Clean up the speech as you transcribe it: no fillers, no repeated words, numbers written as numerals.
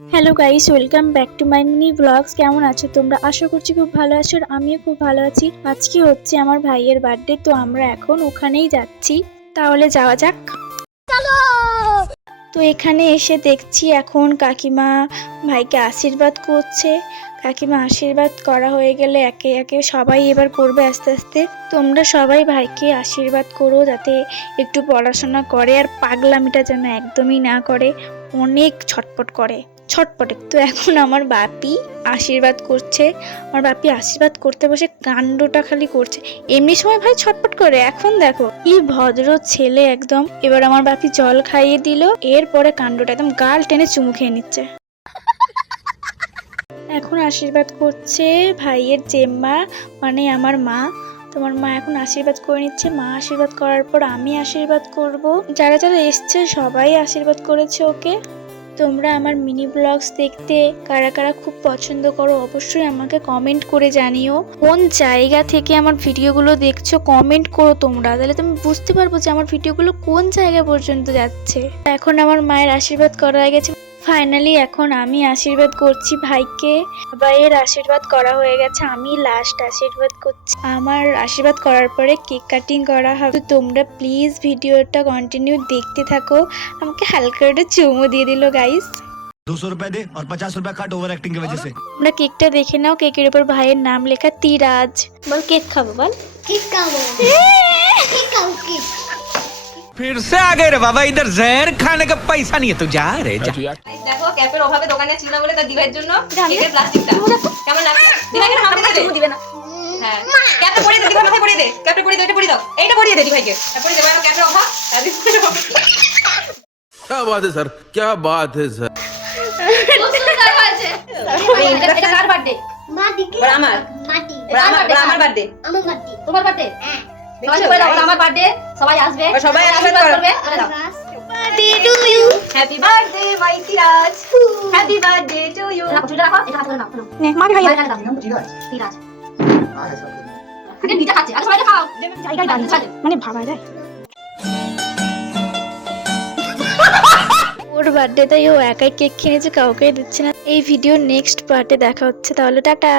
Hello guys, welcome back to my mini vlogs. কেমন আছো তোমরা? আশা করছি খুব ভালো আছো আর আমিও খুব ভালো আছি। আজকে হচ্ছে আমার ভাইয়ের বার্থডে, তো আমরা এখন ওখানেই যাচ্ছি। তাহলে যাওয়া যাক। তো এখানে এসে দেখছি এখন কাকিমা ভাইকে আশীর্বাদ করছে। কাকিমা আশীর্বাদ করা হয়ে গেলে একে একে সবাই এবার করবে আস্তে আস্তে। তোমরা সবাই ভাইকে আশীর্বাদ করো যাতে একটু পড়াশোনা করে আর পাগলামিটা যেন একদমই না করে। অনেক ছটপট করে, ছটপটে। তো এখন আমার বাপি আশীর্বাদ করছে। আমার বাপি আশীর্বাদ করতে বসে কাণ্ডটা খালি করছে। এমনি সময় ভাই ছটপট করে, এখন দেখো কি ভদ্র ছেলে একদম। এবার আমার বাপি জল খাইয়ে দিল, এরপরে কাণ্ডটা একদম গাল টেনে চুমু খেয়ে নিচ্ছে। এখন আশীর্বাদ করছে ভাইয়ের জেম্মা, মানে আমার মা। তোমার মা এখন আশীর্বাদ করে নিচ্ছে। মা আশীর্বাদ করার পর আমি আশীর্বাদ করব। যারা যারা এসছে সবাই আশীর্বাদ করেছে ওকে। তোমরা আমার মিনি ব্লগস দেখতে কারা কারা খুব পছন্দ করো অবশ্যই আমাকে কমেন্ট করে জানিও। কোন জায়গা থেকে আমার ভিডিওগুলো দেখছো কমেন্ট করো তোমরা, তাহলে তুমি বুঝতে পারবো যে আমার ভিডিওগুলো কোন জায়গা পর্যন্ত যাচ্ছে। এখন আমার মায়ের আশীর্বাদ করা হয়ে গেছে। ফাইনালি এখন আমি আশীর্বাদ করছি ভাইকে। ভাইয়ের আশীর্বাদ করা হয়ে গেছে, আমি লাস্ট আশীর্বাদ করছি। আমার আশীর্বাদ করার পরে কেক কাটিং করা হবে। তোমরা প্লিজ ভিডিওটা কন্টিনিউ দেখতে থাকো। আমাকে হালকা একটা চুমু দিয়ে দিল গাইস। 200 रुपए दे और 50 रुपए काट ओवर एक्टिंग की वजह से। তোমরা কেকটা দেখে নাও। কেকের উপর ভাইয়ের নাম লেখা তিরাজ। বল কেক খাবো, বল केक खाओ केक खाओ केक फिर से आ गए रे बाबा, इधर जहर खाने का पैसा नहीं है, तू जा रे जा। দেখো ক্যাপের অভাবে দোকানে ছিল না বলে তার দিভাইয়ের জন্য কেকের প্লাস্টিকটা কেমন লাগছে? দিভাইকে হাতে দিবে না। হ্যাঁ, ক্যাপটা পরিয়ে দে, দিভাই মাথায় পরিয়ে দে। ক্যাপটা পরিয়ে দে, এটা পরিয়ে দাও। এইটা পরিয়ে দে দিভাইকে। তারপরে দিভাই ক্যাপের অভাব क्या बात है सर, क्या बात है सर। এটা কার বার্থডে? माटी के আমার माटी আমার বার্থডে। আমার মাটি তোমার বার্থডে? হ্যাঁ সবাই বলে দাও আমার বার্থডে, সবাই আসবে, সবাই আশীর্বাদ করবে। Birthday to you happy birthday my Tiraj, happy birthday to you. রাখো এটা রাখো, এটা হাতে নাও। নে মাকে ভাই তিরাজ তিরাজ নিজে খাচ্ছে। আরে সবাই খাও, জায়গায় দাঁড়িয়ে খাচ্ছে। মানে ভাবা যায় ওর বার্থডে তাই ও একাই কেক কিনেছে, কাউকে দিচ্ছে না। এই ভিডিও নেক্সট পার্টে দেখা হচ্ছে, তাহলে টাটা।